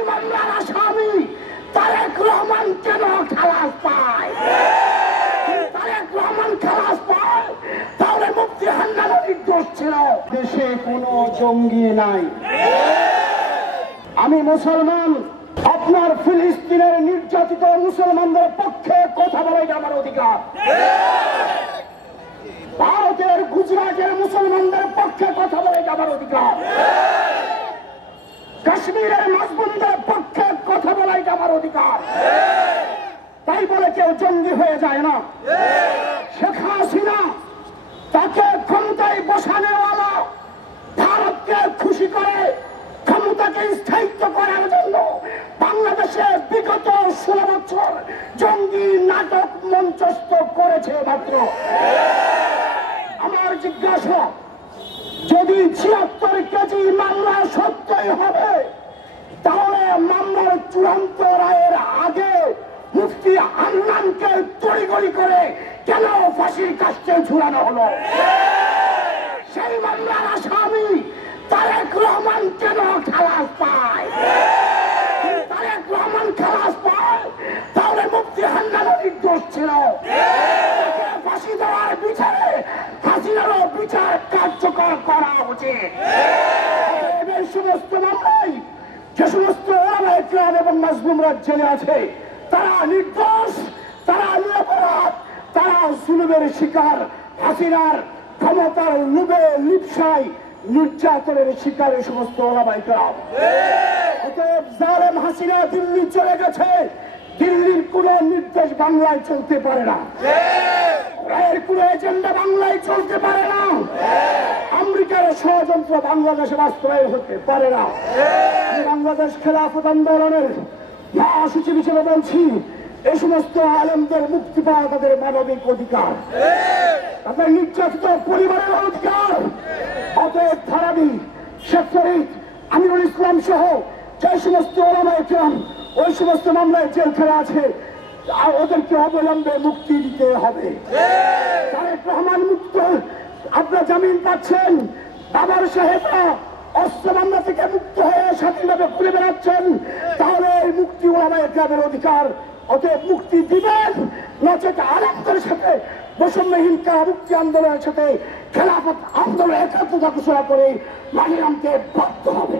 সেই মামলার আসামি তারেক রহমান কেন খালাস পায়? তারেক রহমান খালাস পায় তাহলে মুফতি হান্নান নির্দোষ ছিল। দেশে কোনো জঙ্গি নাই। আমি মুসলমান, আপনার ফিলিস্তিনের নির্যাতিত মুসলমানদের পক্ষে কথা বলাই আমার অধিকার। ভারতের গুজরাটের মুসলমানদের পক্ষে কথা বলাই আমার অধিকার। কাশ্মীরের মাজলুমদের পক্ষে কথা বলাই আমার অধিকার। তাই বলে কেউ জঙ্গি হয়ে যায় না। শেখ হাসিনা তাকে ক্ষমতায় বসানোওয়ালা ভারতকে খুশি করে ক্ষমতাকে স্থায়িত্ব করার জন্য বাংলাদেশে বিগত 16 বছর জঙ্গি নাটক মঞ্চস্থ করেছে মাত্র। আমার জিজ্ঞাসা, যদি 76 কেজি মামলা সত্যই হবে তাহলে মামলার চূড়ান্ত রায়ের আগে মুফতি হান্নানকে তড়িঘড়ি করে কেন ফাঁসির কাস্টে ঝুলানো হলো? সেই মামলার আসামি তারেক রহমান কেন খালাস পায়? তারেক রহমান খালাস পায় তাহলে মুফতি হান্নান নির্দোষ ছিল। ফাঁসি দেওয়ার বিচারে হাসিনারও বিচার কার্যকর করা উচিত। এই সমস্ত মামলায় যে সমস্ত ওলামায়ে কেরাম এবং মাজলুমরা জেলে আছে তারা নির্দোষ, তারা নিরপরাধ, তারা জুলুমের শিকার, হাসিনার ক্ষমতার লোভে লিপ্সায় নির্যাতনের শিকার এই সমস্ত ওলামায়ে কেরাম। অতএব জালেম হাসিনা দিল্লি চলে গেছে, দিল্লির কোন নির্দেশ বাংলায় চলতে পারে না, রায়ের কোন এজেন্ডা বাংলায় চলতে পারে না, আমেরিকার ষড়যন্ত্র বাংলাদেশে বাস্তবায়ন হতে পারে না। বাংলাদেশ খেলাফত আন্দোলনের মহাসচিব হিসেবে বলছি, এই সমস্ত আলেমদের মুক্তি পাওয়া তাদের মানবিক অধিকার, তাদের নির্যাতিত পরিবারের অধিকার। অতএব ধারাবি, শেখ ফরিদ, আমিরুল ইসলাম সহ যে সমস্ত ওলামায়ে কেরাম ওই সমস্ত মামলায় জেলখানা আছে ওদেরকে অবিলম্বে মুক্তি দিতে হবে। তারেক রহমান মুক্ত, আপনারা জামিন পাচ্ছেন, বাবার সাহেবরা অস্ত্র মামলা থেকে মুক্ত হয়ে স্বাধীনভাবে ঘুরে বেড়াচ্ছেন, তাহলে এই মুক্তি ওলামায়ে কেরামের অধিকার। অতএব মুক্তি দিবেন, নচেত আলেমদের সাথে বৈষম্যহীন মুক্তি আন্দোলনের সাথে খেলাফত আন্দোলন একাত্মতা ঘোষণা করে মানিয়ে আনতে বাধ্য হবে।